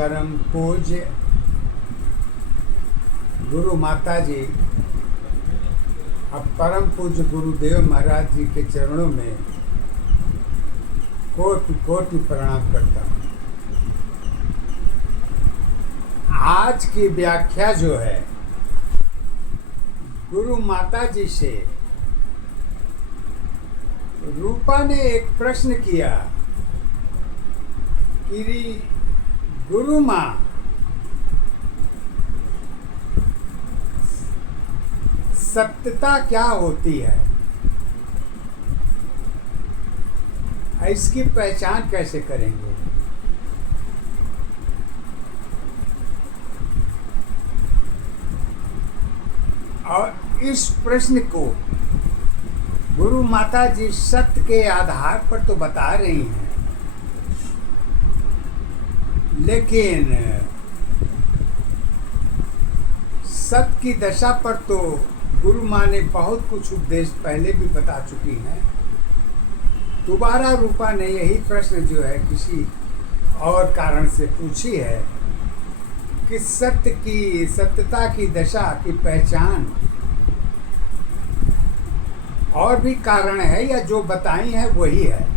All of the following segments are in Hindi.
परम पूज्य गुरु माता जी अब परम पूज्य गुरुदेव महाराज जी के चरणों में कोटि कोटि प्रणाम करता हूँ। आज की व्याख्या जो है गुरु माता जी से रूपा ने एक प्रश्न किया कि गुरु माँ सत्यता क्या होती है, इसकी पहचान कैसे करेंगे। और इस प्रश्न को गुरु माता जी सत्य के आधार पर तो बता रही हैं, लेकिन सत्य की दशा पर तो गुरु माँ ने बहुत कुछ उपदेश पहले भी बता चुकी हैं। दोबारा रूपा ने यही प्रश्न जो है किसी और कारण से पूछी है कि सत्यता की दशा की पहचान और भी कारण है या जो बताई है वही है।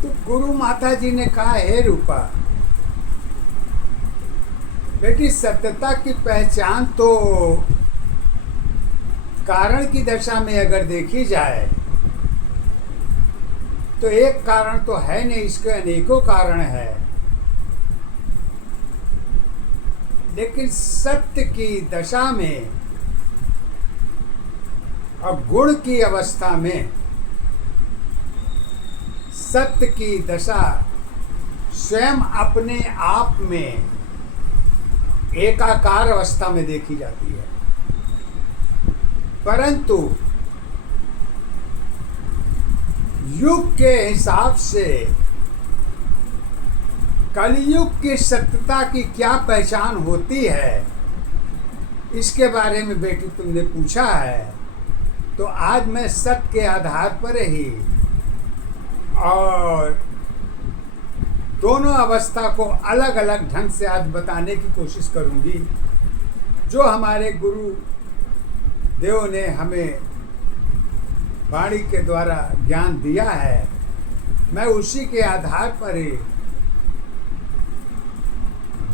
तो गुरु माता जी ने कहा, हे रूपा बेटी, सत्यता की पहचान तो कारण की दशा में अगर देखी जाए तो एक कारण तो है नहीं, इसके अनेकों कारण है। लेकिन सत्य की दशा में और गुण की अवस्था में सत्य की दशा स्वयं अपने आप में एकाकार अवस्था में देखी जाती है, परंतु युग के हिसाब से कलयुग की सत्यता की क्या पहचान होती है, इसके बारे में बेटी तुमने पूछा है। तो आज मैं सत्य के आधार पर ही और दोनों अवस्था को अलग अलग ढंग से आज बताने की कोशिश करूंगी। जो हमारे गुरु देव ने हमें वाणी के द्वारा ज्ञान दिया है, मैं उसी के आधार पर ही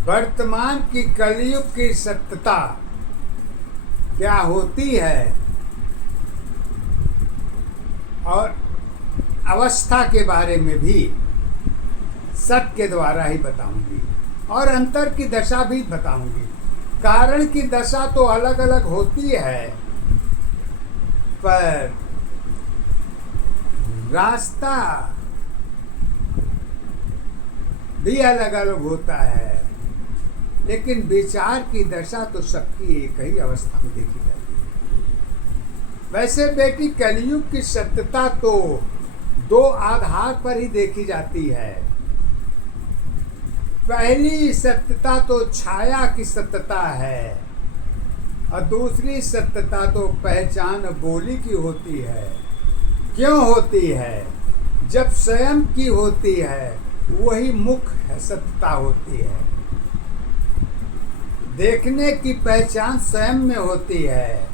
वर्तमान की कलयुग की सत्यता क्या होती है और अवस्था के बारे में भी सत्य के द्वारा ही बताऊंगी और अंतर की दशा भी बताऊंगी। कारण की दशा तो अलग अलग होती है, पर रास्ता भी अलग अलग होता है, लेकिन विचार की दशा तो सबकी एक ही अवस्था में देखी जाती है। वैसे बेटी, कलयुग की सत्यता तो दो आधार पर ही देखी जाती है। पहली सत्यता तो छाया की सत्यता है और दूसरी सत्यता तो पहचान बोली की होती है। क्यों होती है? जब स्वयं की होती है वही मुख्य सत्यता होती है। देखने की पहचान स्वयं में होती है,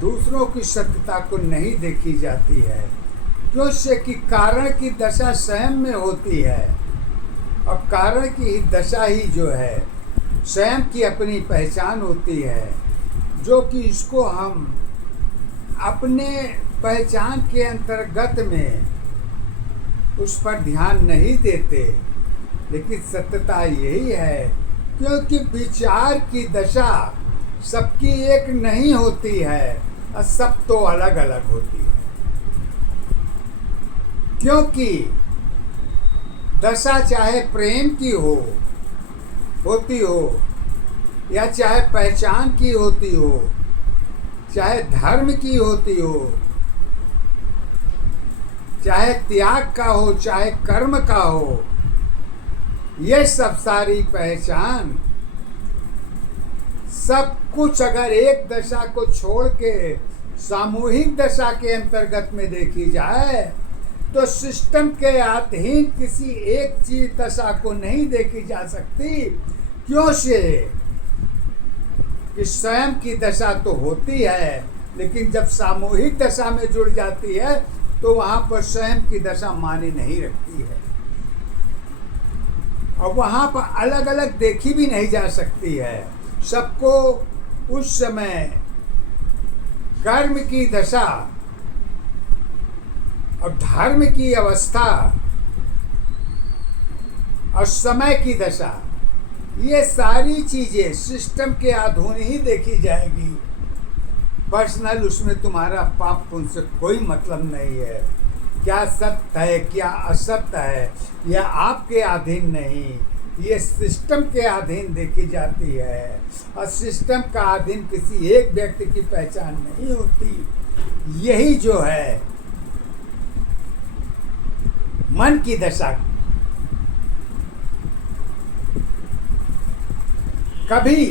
दूसरों की सत्यता को नहीं देखी जाती है। क्यों से कि कारण की दशा स्वयं में होती है और कारण की दशा ही जो है स्वयं की अपनी पहचान होती है, जो कि इसको हम अपने पहचान के अंतर्गत में उस पर ध्यान नहीं देते। लेकिन सत्यता यही है, क्योंकि विचार की दशा सबकी एक नहीं होती है और सब तो अलग अलग होती है। क्योंकि दशा चाहे प्रेम की होती हो या चाहे पहचान की होती हो, चाहे धर्म की होती हो, चाहे त्याग का हो, चाहे कर्म का हो, ये सब सारी पहचान सब कुछ अगर एक दशा को छोड़ के सामूहिक दशा के अंतर्गत में देखी जाए तो सिस्टम के अधीन किसी एक चीज दशा को नहीं देखी जा सकती। क्यों से कि स्वयं की दशा तो होती है, लेकिन जब सामूहिक दशा में जुड़ जाती है तो वहां पर स्वयं की दशा माने नहीं रखती है, और वहां पर अलग अलग देखी भी नहीं जा सकती है। सबको उस समय कर्म की दशा और धर्म की अवस्था और समय की दशा, ये सारी चीजें सिस्टम के अधीन ही देखी जाएगी। पर्सनल उसमें तुम्हारा पाप पुण्य से कोई मतलब नहीं है। क्या सत्य है क्या असत्य है यह आपके अधीन नहीं, ये सिस्टम के अधीन देखी जाती है। और सिस्टम का अधीन किसी एक व्यक्ति की पहचान नहीं होती। यही जो है मन की दशा कभी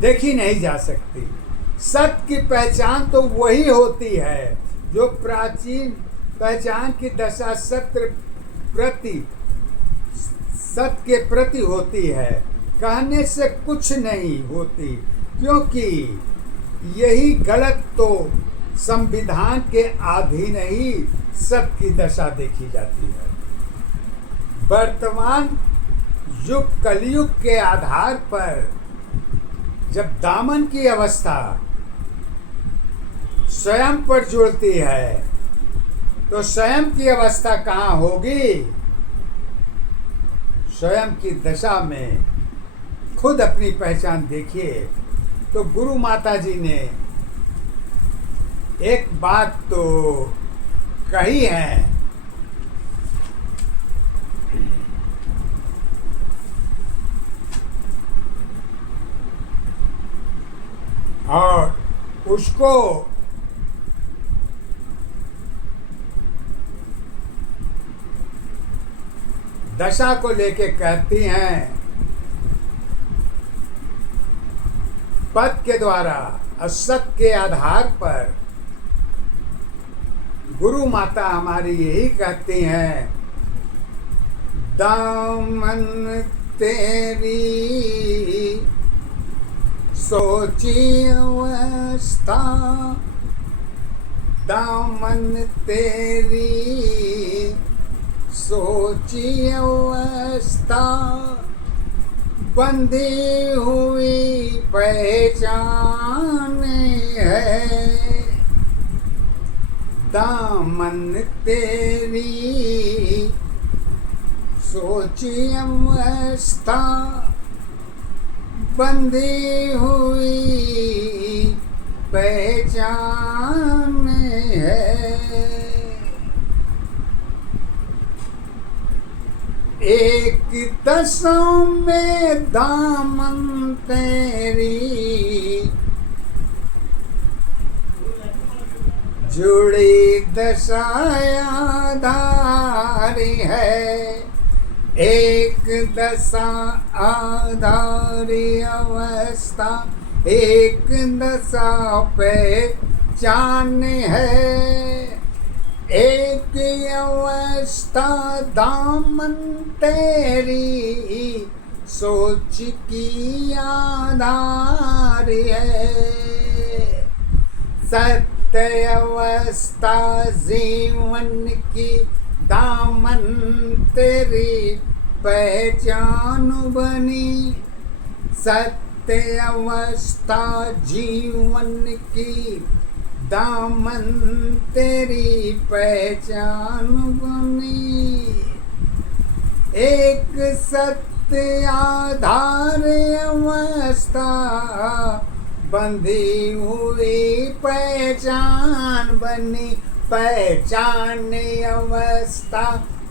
देखी नहीं जा सकती। सत्य की पहचान तो वही होती है जो प्राचीन पहचान की दशा सत्य के प्रति होती है, कहने से कुछ नहीं होती। क्योंकि यही गलत तो संविधान के अधीन ही सत्य की दशा देखी जाती है। वर्तमान युग कलयुग के आधार पर जब दामन की अवस्था स्वयं पर जुड़ती है तो स्वयं की अवस्था कहाँ होगी? स्वयं की दशा में खुद अपनी पहचान देखिए। तो गुरु माता जी ने एक बात तो कही है, और उसको दशा को लेके कहती हैं पद के द्वारा असत के आधार पर। गुरु माता हमारी यही कहती हैं, दामन तेरी सोची अवस्था, दामन तेरी सोची अवस्था, बंधी हुई पहचान है, दामन तेरी सोची अवस्था, बंधी हुई पहचान है। एक दशा में दामन तेरी जुड़ी दशा धारी है, एक दशा आधारी अवस्था, एक दशा पहचान है, एक अवस्था दामन तेरी सोच की आधार है, सत्य अवस्था जीवन की दामन तेरी पहचान बनी, सत्य अवस्था जीवन की दामन तेरी पहचान बनी, एक सत्य आधार अवस्था, बंधी हुई पहचान बनी, पहचान अवस्था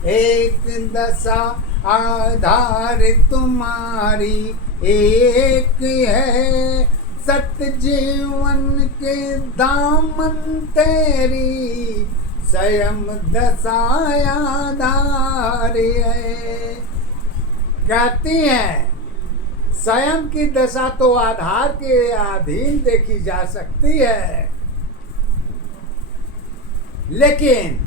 एक दशा आधार तुम्हारी एक है, सत्य जीवन के दामन तेरी स्वयं दशा आधार है। कहती हैं स्वयं की दशा तो आधार के अधीन देखी जा सकती है, लेकिन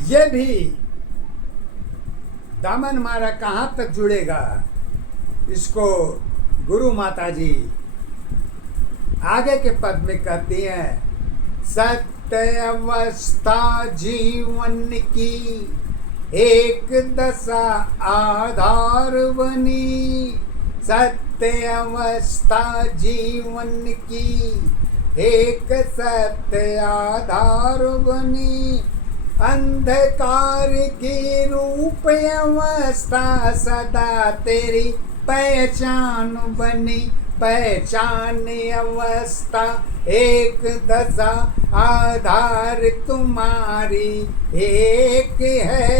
ये भी दामन हमारा कहाँ तक जुड़ेगा, इसको गुरु माता जी आगे के पद में कहती हैं, सत्य अवस्था जीवन की एक दशा आधार बनी। सत्य अवस्था जीवन की एक सत्य आधार बनी। अंधकार की रूप अवस्था सदा तेरी पहचान बनी। पहचान अवस्था एक दशा आधार तुम्हारी एक है।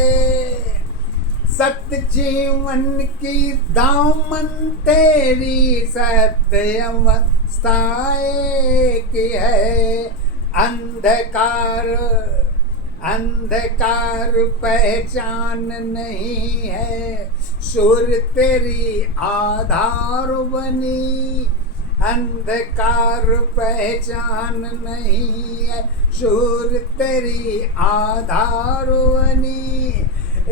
सत्य जीवन की दामन तेरी सत्य अवस्था एक है। अंधकार पहचान नहीं है, सूर्य तेरी आधार बनी। अंधकार पहचान नहीं है, सूर्य तेरी आधार बनी।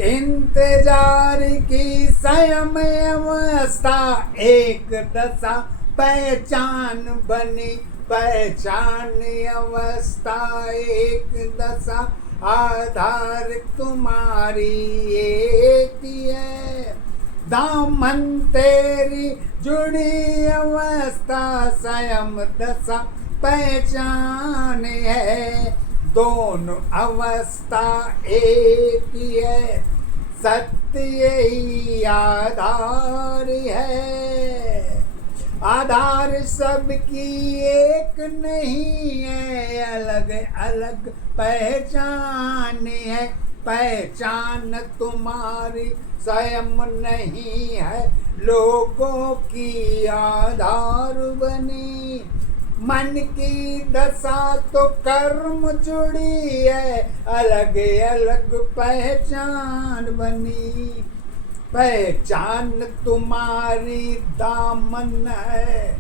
इंतजार की संयम अवस्था एक दशा पहचान बनी। पहचान अवस्था एक दशा आधार तुम्हारी एक है। दामन तेरी जुड़ी अवस्था स्वयं दशा पहचान है। दोनों अवस्था एक ही है, सत्य यही आधार है। आधार सबकी एक नहीं है, अलग अलग पहचान है। पहचान तुम्हारी स्वयं नहीं है, लोगों की आधार बनी। मन की दशा तो कर्म जुड़ी है, अलग अलग पहचान बनी। पहचान तुम्हारी दामन है,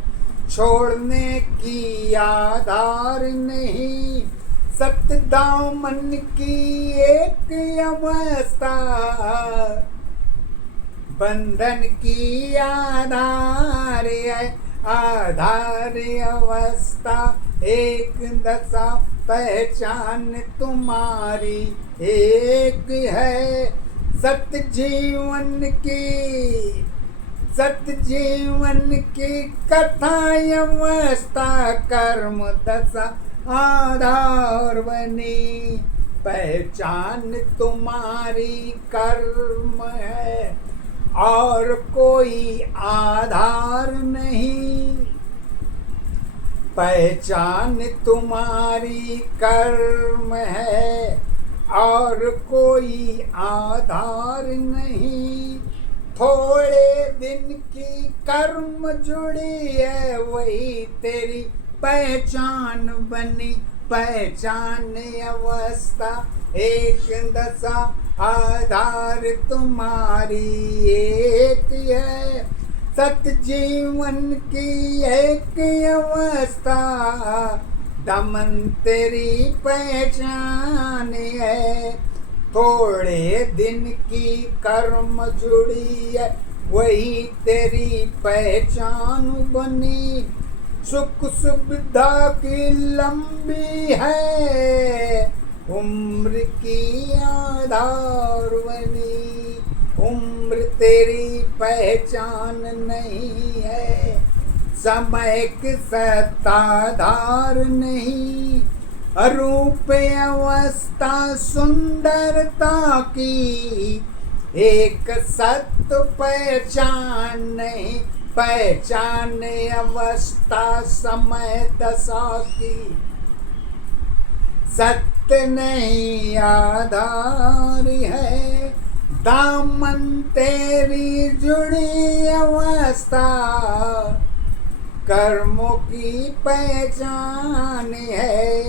छोड़ने की आधार नहीं। सत्य दामन की एक अवस्था, बंधन की आधार है। आधार अवस्था एक दशा पहचान तुम्हारी एक है। सत्य जीवन की कथा अवस्था कर्म दशा आधार बनी। पहचान तुम्हारी कर्म है और कोई आधार नहीं। पहचान तुम्हारी कर्म है और कोई आधार नहीं। थोड़े दिन की कर्म जुड़ी है, वही तेरी पहचान बनी। पहचान अवस्था एक दशा आधार तुम्हारी एक है। सत्य जीवन की एक अवस्था, दमन तेरी पहचान है। थोड़े दिन की कर्म जुड़ी है, वही तेरी पहचान बनी। सुख सुविधा की लंबी है, उम्र की आधार बनी। उम्र तेरी पहचान नहीं है, समय की सत्ताधार नहीं। अरूप अवस्था सुंदरता की एक सत्य पहचान नहीं। पहचान अवस्था समय दशा की सत्य नहीं आधार है। दामन तेरी जुड़ी अवस्था कर्मों की पहचान है।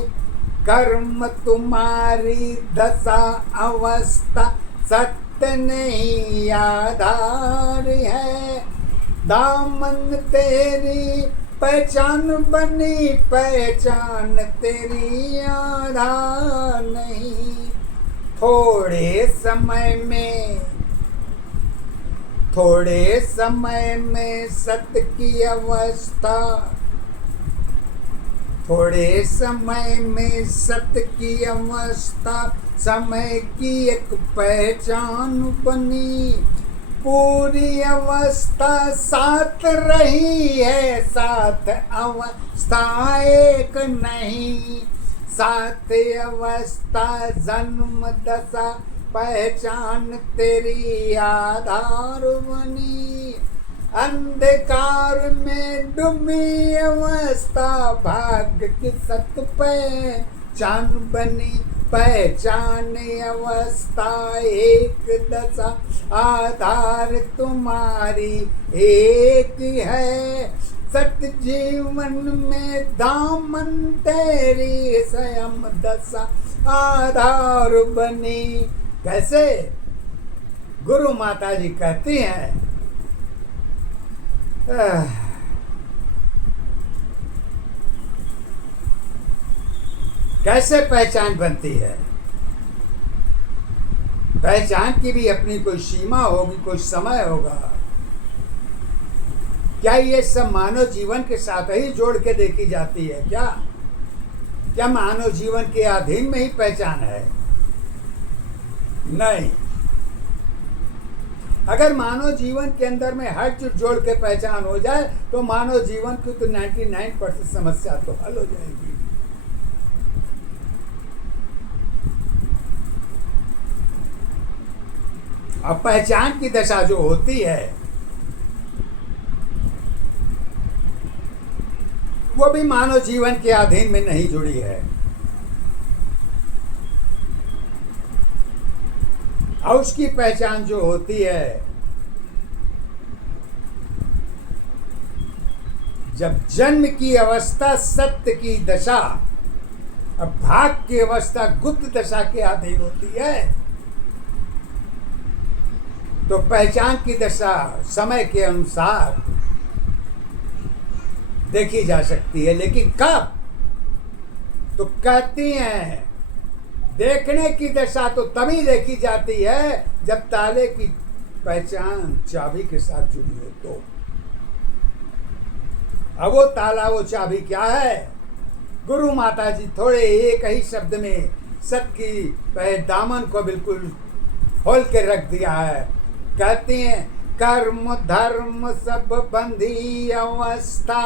कर्म तुम्हारी दशा अवस्था सत्य नहीं आधार है। दामन तेरी पहचान बनी, पहचान तेरी आधार नहीं। थोड़े समय में सत्य की अवस्था, थोड़े समय में सत्य की अवस्था समय की एक पहचान बनी। पूरी अवस्था साथ रही है, साथ अवस्था एक नहीं। साथ अवस्था जन्म दशा पहचान तेरी आधार बनी। अंधकार में डूबी अवस्था भाग्य की सत पहचान बनी। पहचान अवस्था एक दशा आधार तुम्हारी एक है। सत्य जीवन में दामन तेरी स्वयं दशा आधार बनी। कैसे? गुरु माता जी कहती हैं, कैसे पहचान बनती है? पहचान की भी अपनी कोई सीमा होगी, कोई समय होगा। क्या ये सब मानव जीवन के साथ ही जोड़ के देखी जाती है? क्या मानव जीवन के अधीन में ही पहचान है? नहीं। अगर मानव जीवन के अंदर में हर चीज जोड़ के पहचान हो जाए तो मानव जीवन की तो 99% समस्या तो हल हो जाएगी। अब पहचान की दशा जो होती है वो भी मानव जीवन के अधीन में नहीं जुड़ी है। और उसकी पहचान जो होती है, जब जन्म की अवस्था सत्य की दशा और भाग की अवस्था गुप्त दशा के अधीन होती है, तो पहचान की दशा समय के अनुसार देखी जा सकती है। लेकिन कब? तो कहती हैं देखने की दशा तो तभी देखी जाती है जब ताले की पहचान चाबी के साथ जुड़ी हो तो। अब वो ताला, वो चाबी क्या है? गुरु माता जी थोड़े एक ही शब्द में सत्य की दामन को बिल्कुल खोल के रख दिया है। कहती हैं कर्म धर्म सब बंधी अवस्था,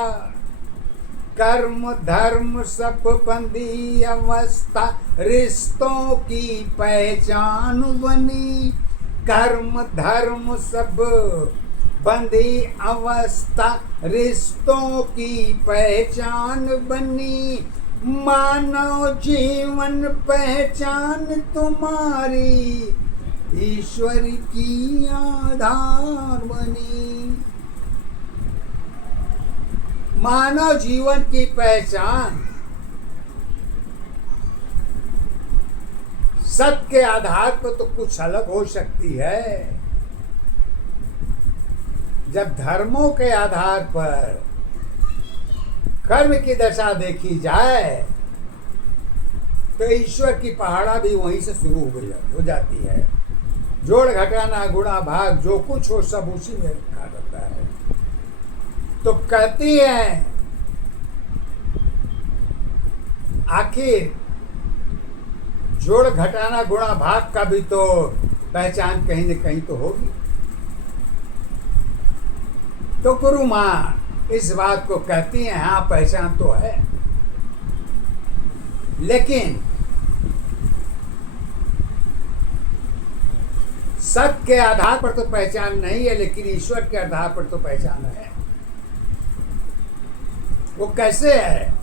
कर्म धर्म सब बंधी अवस्था रिश्तों की पहचान बनी। कर्म धर्म सब बंधी अवस्था रिश्तों की पहचान बनी। मानव जीवन पहचान तुम्हारी ईश्वर की आधार बनी। मानव जीवन की पहचान सत्य के आधार पर तो कुछ अलग हो सकती है। जब धर्मों के आधार पर कर्म की दशा देखी जाए तो ईश्वर की पहाड़ा भी वहीं से शुरू हो जाती है। जोड़ घटाना गुणा भाग जो कुछ हो सब उसी में रखा रहता है। तो कहती है आखिर जोड़ घटाना गुणा भाग का भी तो पहचान कहीं न कहीं तो होगी। तो गुरु माँ इस बात को कहती हैं, हाँ पहचान तो है, लेकिन सत्य के आधार पर तो पहचान नहीं है, लेकिन ईश्वर के आधार पर तो पहचान है। वो कैसे है?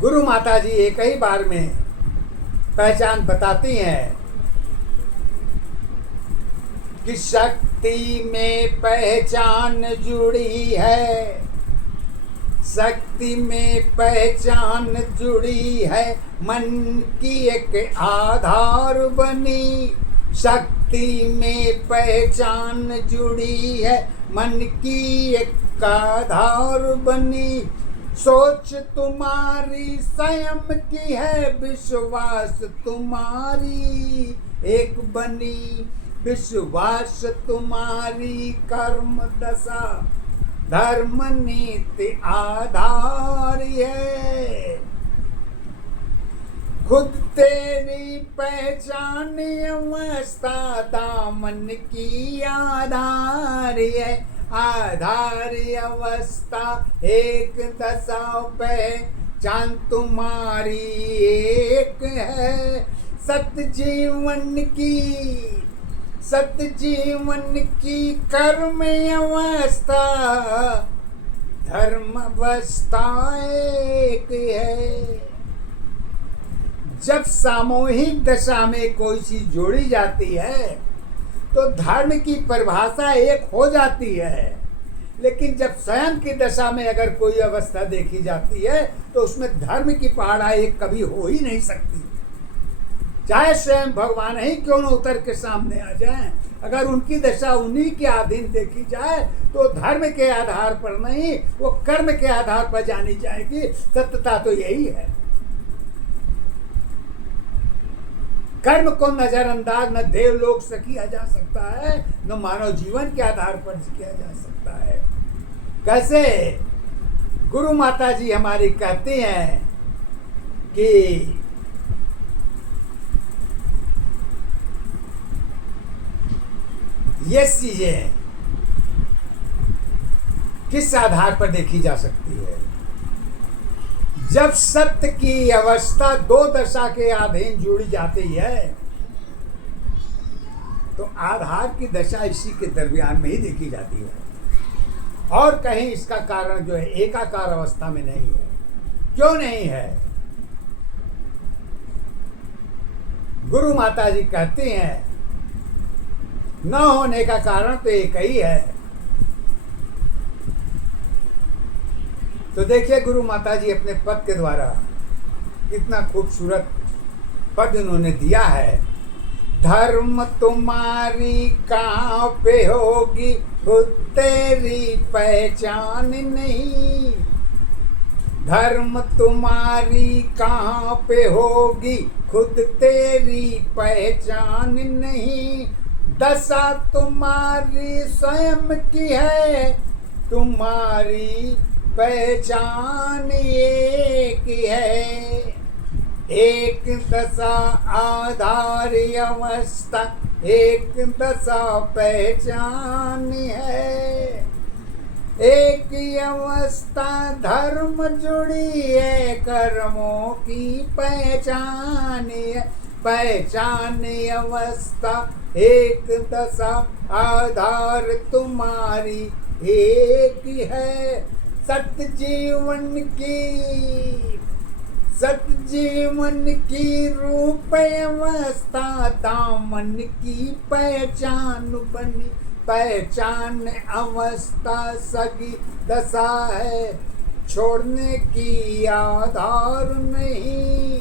गुरु माता जी एक ही बार में पहचान बताती हैं कि शक्ति में पहचान जुड़ी है, शक्ति में पहचान जुड़ी है, मन की एक आधार बनी। शक्ति में पहचान जुड़ी है, मन की एक आधार बनी। सोच तुम्हारी स्वयं की है, विश्वास तुम्हारी एक बनी, विश्वास तुम्हारी कर्म दशा धर्म नीति आधार है। खुद तेरी पहचान अवस्था दामन की आधार है, आधार अवस्था एक दशा पहचान तुम्हारी एक है। सत्य जीवन की कर्म अवस्था धर्म अवस्था एक है। जब सामूहिक दशा में कोई चीज जोड़ी जाती है तो धर्म की परिभाषा एक हो जाती है, लेकिन जब स्वयं की दशा में अगर कोई अवस्था देखी जाती है तो उसमें धर्म की पहाड़ा एक कभी हो ही नहीं सकती। चाहे स्वयं भगवान ही क्यों न उतर के सामने आ जाएं, अगर उनकी दशा उन्हीं के अधीन देखी जाए तो धर्म के आधार पर नहीं, वो कर्म के आधार पर जानी जाएगी। सत्यता तो यही है। कर्म को नजरअंदाज न देवलोक से किया जा सकता है, न मानव जीवन के आधार पर किया जा सकता है। कैसे गुरु माता जी हमारी कहती हैं कि ये चीजें किस आधार पर देखी जा सकती है? जब सत्य की अवस्था दो दशा के अधीन जुड़ी जाती है तो आधार की दशा इसी के दरमियान में ही देखी जाती है, और कहीं इसका कारण जो है एकाकार अवस्था में नहीं है। क्यों नहीं है? गुरु माता जी कहती हैं न होने का कारण तो एक ही है। तो देखिए गुरु माता जी अपने पद के द्वारा कितना खूबसूरत पद उन्होंने दिया है। धर्म तुम्हारी कहाँ पे होगी, खुद तेरी पहचान नहीं। धर्म तुम्हारी कहाँ पे होगी, खुद तेरी पहचान नहीं। दशा तुम्हारी स्वयं की है, तुम्हारी पहचान एक है। एक दशा आधार अवस्था एक दशा पहचान है। एक अवस्था धर्म जुड़ी है, कर्मों की पहचान है। पहचान अवस्था एक दशा आधार तुम्हारी एक है। सत्य जीवन की रूप अवस्था दामन की पहचान बनी। पहचान अवस्था सगी दशा है, छोड़ने की आधार नहीं।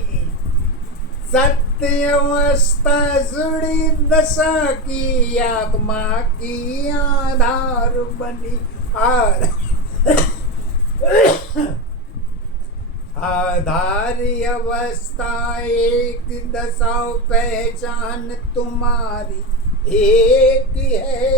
सत्य अवस्था जुड़ी दशा की आत्मा की आधार बनी। आधारी अवस्था एक दशा पहचान तुम्हारी एक है।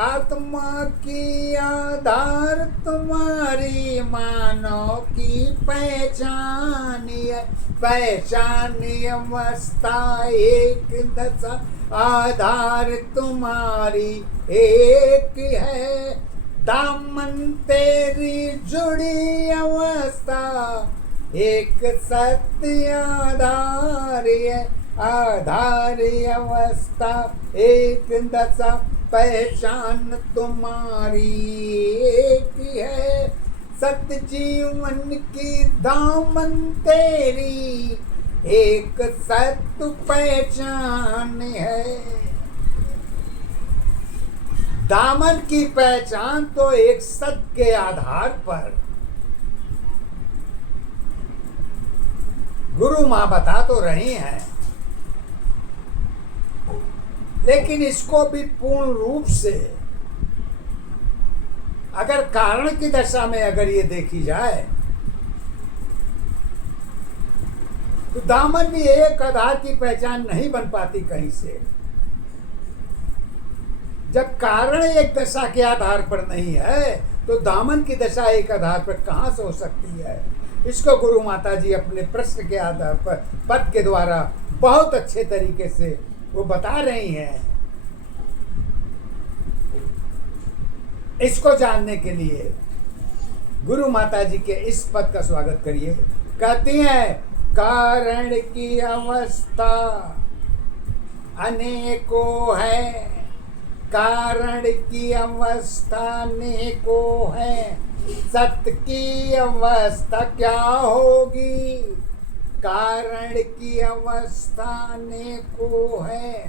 आत्मा की आधार तुम्हारी मानव की पहचान है। पहचान अवस्था एक दशा आधार तुम्हारी एक है। दामन तेरी जुड़ी अवस्था एक सत्य आधार है। आधार अवस्था एक दशा पहचान तुम्हारी एक है। सत्य जीवन की दामन तेरी एक सत्य पहचान है। दामन की पहचान तो एक सत्य के आधार पर गुरु मां बता तो रही हैं, लेकिन इसको भी पूर्ण रूप से अगर कारण की दशा में अगर ये देखी जाए तो दामन भी एक आधार की पहचान नहीं बन पाती कहीं से। जब कारण एक दशा के आधार पर नहीं है तो दामन की दशा एक आधार पर कहां से हो सकती है। इसको गुरु माता जी अपने प्रश्न के आधार पर पद के द्वारा बहुत अच्छे तरीके से वो बता रही हैं। इसको जानने के लिए गुरु माता जी के इस पद का स्वागत करिए। कहती हैं, कारण की अवस्था अनेकों है, कारण की अवस्था अनेकों है, सत्य की अवस्था क्या होगी। कारण की अवस्था अनेकों है,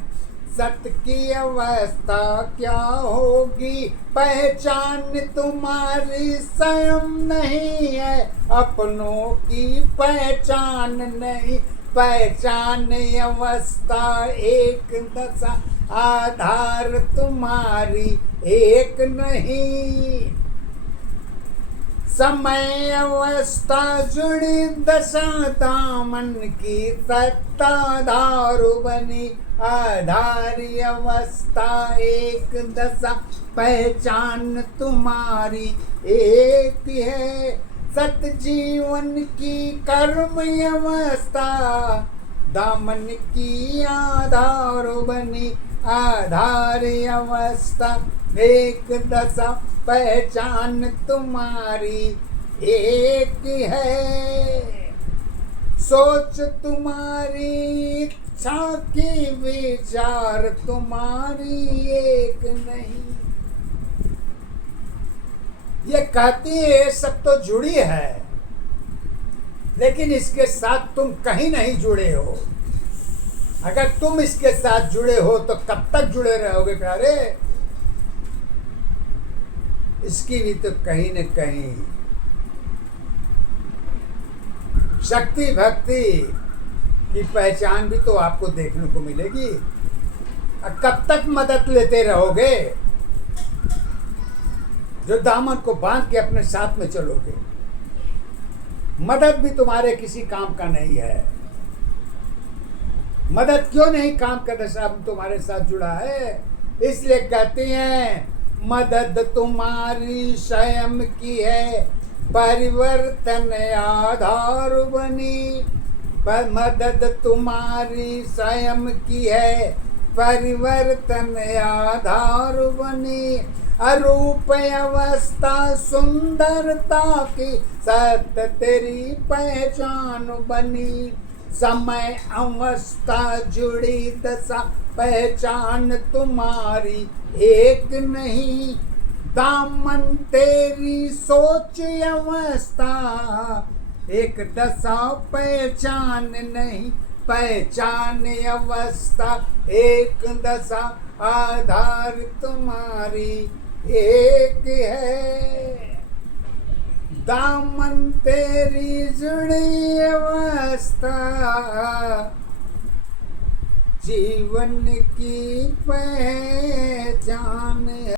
सत्य की अवस्था क्या होगी। पहचान तुम्हारी स्वयं नहीं है, अपनों की पहचान नहीं। पहचान अवस्था एक दशा, आधार तुम्हारी एक नहीं। समय अवस्था जुड़ी दशा, दामन की सत्ताधार बनी। आधारी अवस्था एक दशा, पहचान तुम्हारी एक है। सत जीवन की कर्म अवस्था, दामन की आधार बनी। आधार अवस्था एक दशा, पहचान तुम्हारी एक है। सोच तुम्हारी इच्छा की विचार तुम्हारी एक नहीं। ये कहती है सब तो जुड़ी है, लेकिन इसके साथ तुम कहीं नहीं जुड़े हो। अगर तुम इसके साथ जुड़े हो तो कब तक जुड़े रहोगे प्यारे। इसकी भी तो कहीं न कहीं शक्ति भक्ति की पहचान भी तो आपको देखने को मिलेगी। कब तक मदद लेते रहोगे जो दामन को बांध के अपने साथ में चलोगे। मदद भी तुम्हारे किसी काम का नहीं है। मदद क्यों नहीं काम का दशा तुम्हारे साथ जुड़ा है। इसलिए कहते हैं, मदद तुम्हारी स्वयं की है, परिवर्तन आधार बनी। पर मदद तुम्हारी स्वयं की है, परिवर्तन आधार बनी। अरूप अवस्था सुंदरता की, सत्य तेरी पहचान बनी। समय अवस्था जुड़ी दशा, पहचान तुम्हारी एक नहीं। दामन तेरी सोच अवस्था एक दशा, पहचान नहीं। पहचान अवस्था एक दशा, आधार तुम्हारी एक है। दामन तेरी जुड़ी अवस्था, जीवन की पहचान है।